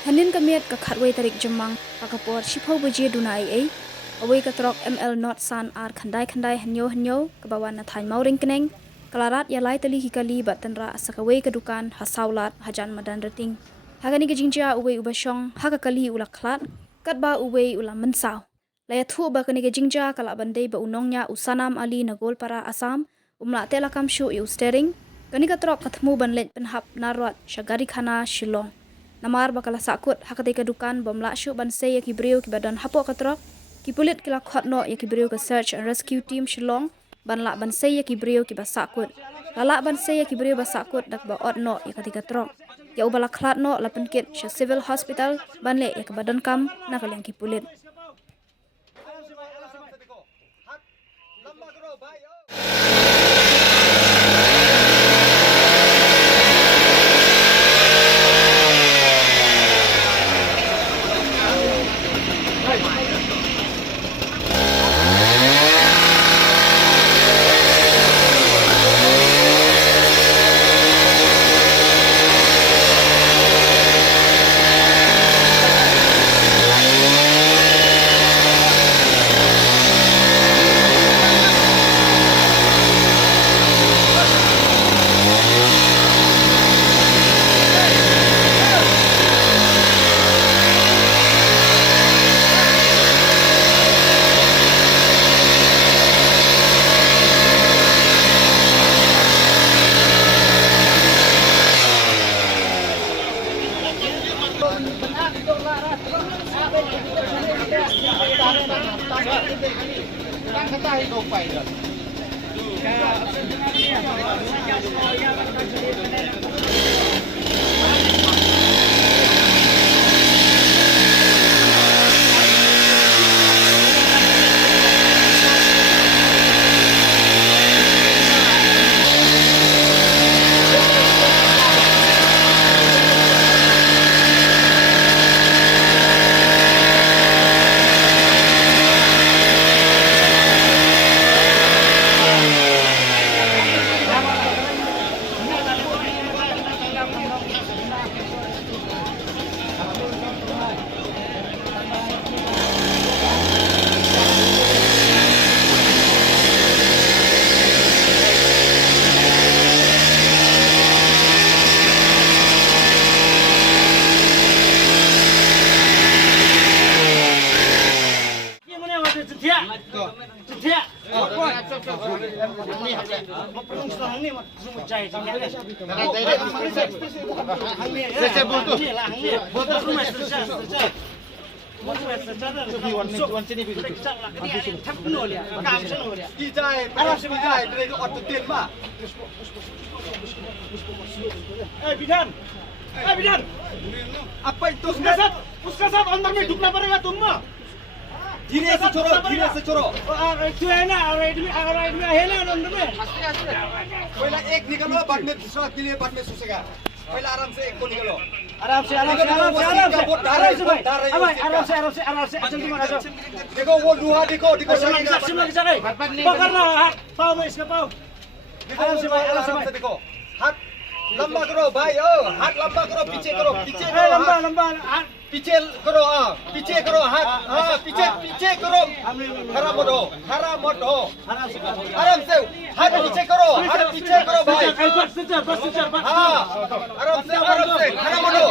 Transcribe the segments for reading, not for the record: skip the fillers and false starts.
Hanin kamiat ka khatway tarik jamang kakapor Hapoh buje dunai away ka Trok ML not san ar khandai hanyo kabawan na thain mauring keneng kalarat ya lai tali hikali batanra sakaway ka dukan ha Sawlad hajan madan rating hagani ka jingja uway ubashong hakakali ula klat katba uway ula mensaw laya thu ba kani ka jingja kala bandai ba unongnya usanam ali na golpara Assam umla telakam shu yu steering kani ka Trok kathmu banlet penhap narwat shagari khana Shillong Namar bakala Sakut hakati ka dukan bomla shu bansay ya ki Briew ki badan Hapoh ka Trok ki pulit kila khotno ya ki Briew ka search and rescue team Shillong banla bansay ya ki Briew ki ba Sakut lala bansay ya ki Briew ba Sakut dak ba otno ya katika Trok ya ubala klatno la penkit sha civil hospital banle ya ka badan kam na kalyang ki pulit Bidan. Apa itu? Puskasat antar me dukna parega tumma. धीरे से छोड़ो तू है ना राइट में है ना अंदर में पहला एक निकलो बाद में दूसरा के लिए बाद में सोचेगा पहला आराम से एक को निकलो आराम से जल्दी मार जाओ देखो वो लोहा देखो पकड़ना हाथ पाओ में इसका पाओ आराम से देखो हाथ लंबा करो भाई हाथ लंबा करो पीछे करो लंबा हाथ पीछे करो हाथ पीछे करो हरा मत हो आराम से हाथ पीछे करो भाई हाँ आराम से हरा मत हो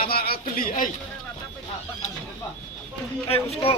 अब अकली उसको